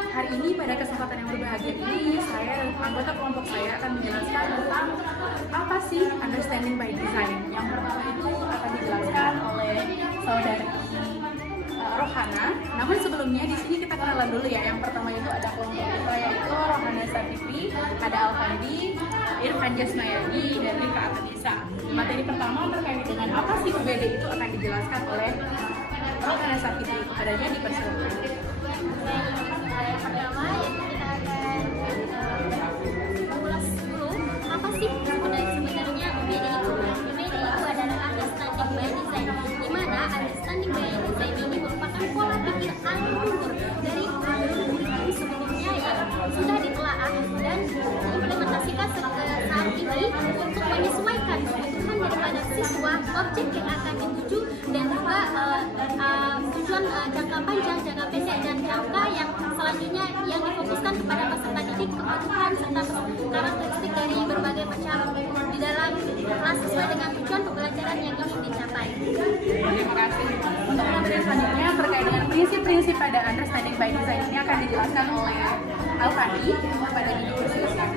Hari ini pada kesempatan yang berbahagia ini, saya dan anggota kelompok saya akan menjelaskan tentang apa sih understanding by design. Yang pertama itu akan dijelaskan oleh saudari Rohana. Namun sebelumnya di sini kita kenalan dulu ya. Yang pertama itu ada kelompok kita yaitu Rohana Safifi, ada Alfandi, Irfan Jasmayadi, dan Rika Atanisa. Materi pertama terkait dengan apa sih UBD itu akan dijelaskan oleh Rohana Safifi. Kepadanya dipersilakan. Yang pertama yaitu kita akan mengulas dulu apa sih sebenarnya UBD itu. UBD itu adalah understanding by design, di mana understanding by design ini merupakan pola pikir alur dari guru sebelumnya yang sudah ditelaah dan diimplementasikan saat ini untuk menyesuaikan kebutuhan daripada siswa, objek yang akan dituju, dan juga tujuan jangka panjang, jangka pendek, dan jangka yang selanjutnya yang difokuskan kepada peserta didik, kebutuhan serta karakteristik dari berbagai macam di dalam kelas sesuai dengan tujuan pembelajaran yang ingin dicapai. Terima kasih. Untuk materi selanjutnya terkait dengan prinsip-prinsip pada understanding by design ini akan dijelaskan oleh Alfandi. Kepada dipersilakan.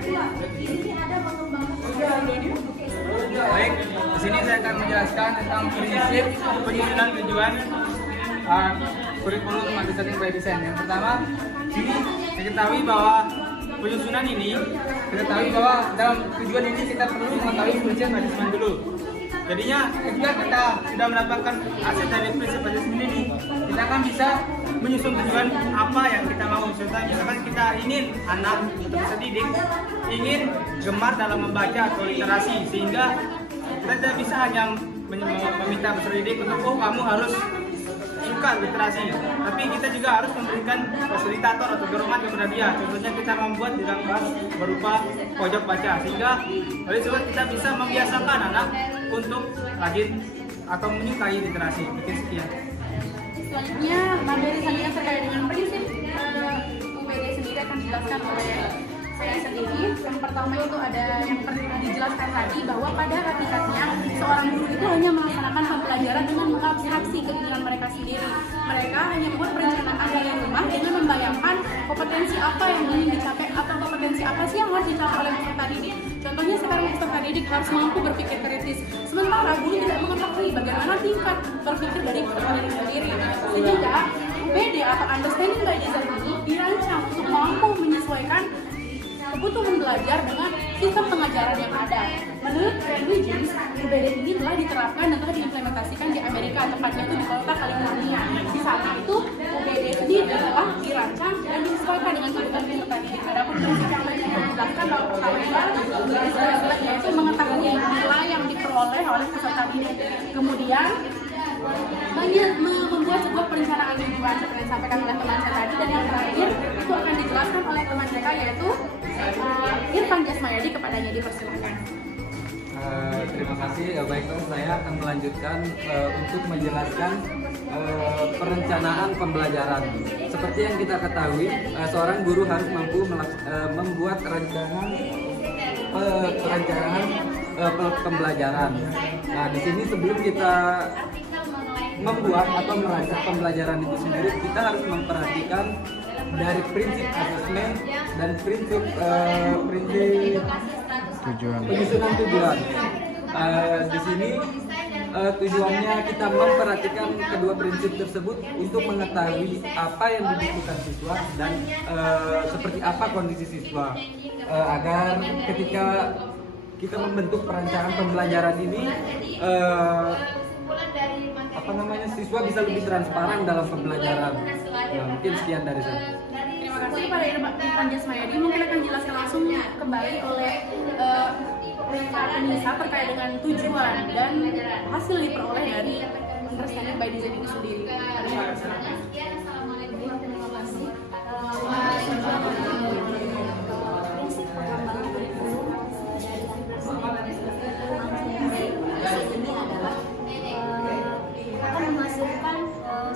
Baik, di sini saya akan menjelaskan tentang prinsip penyusunan tujuan kurikulum understanding by design. Yang pertama, ini diketahui bahwa penyusunan ini, diketahui bahwa dalam tujuan ini kita perlu mengetahui prinsip manajemen dulu. Jadinya ketika kita sudah mendapatkan hasil dari prinsip manajemen ini, kita akan bisa menyusun tujuan apa yang kita mau. Contohnya misalkan kita ingin anak atau peserta didik ingin gemar dalam membaca atau literasi, sehingga kita tidak bisa hanya meminta peserta didik untuk kamu harus suka literasi, tapi kita juga harus memberikan fasilitator atau dorongan kepada dia. Contohnya kita membuat di dalam kelas berupa pojok baca, sehingga oleh sebab kita bisa membiasakan anak untuk rajin atau menyukai literasi. Mungkin sekian. Selanjutnya, materi selanjutnya terkait dengan prinsip UBD sendiri akan dijelaskan oleh saya sendiri. Yang pertama itu ada yang dijelaskan tadi bahwa pada hakikatnya seorang guru itu hanya melaksanakan pembelajaran dengan mengabstraksi keinginan mereka sendiri. Mereka hanya membuat perencanaan dari rumah dengan membayangkan kompetensi apa yang ingin dicapai atau kompetensi apa sih yang harus dicapai oleh peserta didik. Contohnya sekarang peserta didik harus mampu berpikir kritis, sementara guru tidak mengetahui bagaimana tingkat berpikir dari peserta didik sendiri. Sehingga UBD atau understanding by design ini dirancang untuk mampu menyesuaikan kebutuhan belajar dengan sistem pengajaran yang ada. Menurut Henry James, UBD ini telah diterapkan dan telah diimplementasikan di Amerika, tepatnya itu di kota California. Di sana itu UBD sendiri telah dirancang dan disesuaikan dengan kebutuhan peserta didik. Adapun prinsip yang lain yang dijelaskan bahwa pertama yaitu mengetahui nilai yang diperoleh oleh peserta didik. Kemudian membuat sebuah perencanaan tujuan seperti yang disampaikan oleh teman saya tadi, dan yang terakhir itu akan dijelaskan oleh teman saya yaitu Irfan Jasmayadi. Kepadanya dipersilakan. Terima kasih. Baiklah, saya akan melanjutkan untuk menjelaskan perencanaan pembelajaran. Seperti yang kita ketahui, seorang guru harus mampu membuat perencanaan pembelajaran. Nah, di sini sebelum kita membuat atau merancang pembelajaran itu sendiri, kita harus memperhatikan dari prinsip asesmen dan prinsip penyusunan tujuan. Di sini tujuannya kita memperhatikan kedua prinsip tersebut untuk mengetahui apa yang dibutuhkan siswa dan seperti apa kondisi siswa, agar ketika kita membentuk perencanaan pembelajaran ini siswa bisa lebih transparan dalam pembelajaran. Ya, mungkin sekian dari saya. Terima kasih pada Irfan Jasmayadi. Mungkin akan dijelaskan langsung kembali oleh Rika Atanisa terkait dengan tujuan dan hasil diperoleh dari understanding by design ini sendiri. Terima kasih. Prinsip pengembangan kurikulum dari ini adalah akan menghasilkan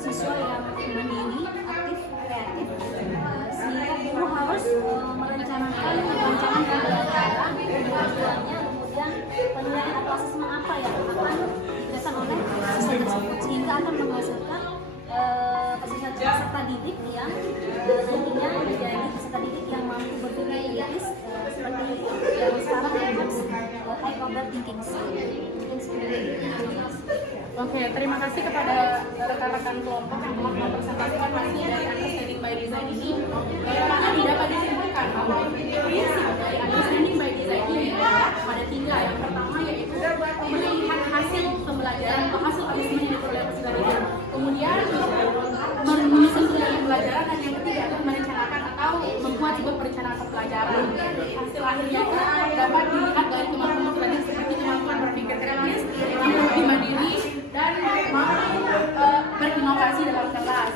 siswa yang mandiri, aktif, kreatif, sehingga guru harus merencanakan rancangan pembelajaran, tujuannya, kemudian penilaian atau asesmen apa yang akan dilakukan oleh siswa tersebut, sehingga akan menghasilkan peserta didik yang nantinya thinking so. Oke, terima kasih kepada rekan-rekan kelompok yang telah mempresentasikan hasil dari Understanding by Design ini. Karena dapat disimpulkan bahwa prinsip dari Understanding by Design ini pada 3. Yang pertama yaitu melihat hasil pembelajaran atau hasil assessment yang diperoleh peserta didik. Kemudian menyusun studi pembelajaran, dan yang ketiga adalah merencanakan atau membuat sebuah perencanaan pembelajaran. Hasil akhirnya itu dapat dilihat dari kemampuan peserta didik seperti kemampuan berpikir kritis, kemampuan lebih mandiri, dan mampu berinovasi dalam kelas.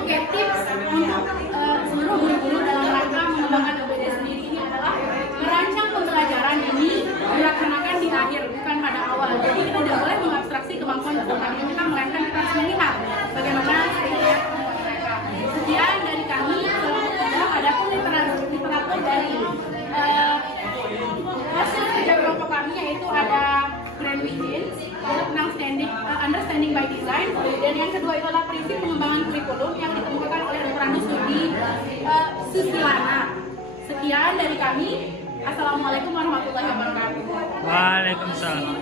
Oke, tips untuk seluruh guru-guru dalam rangka mengembangkan UBD sendiri ini adalah merancang pembelajaran ini dilaksanakan di akhir, bukan pada awal. Jadi kita tidak boleh mengabstraksi kemampuan peserta didik kita, melainkan kita harus melihat bagaimana mereka. Sekian dari kami. Adapun literatur dari hasil kerja kelompok kami yaitu ada Grand Wiggins tentang Understanding by Design, dan yang kedua itu adalah prinsip pengembangan kurikulum yang ditemukan oleh Dr. Andi Susilana. Sekian dari kami. Assalamualaikum warahmatullahi wabarakatuh. Waalaikumsalam.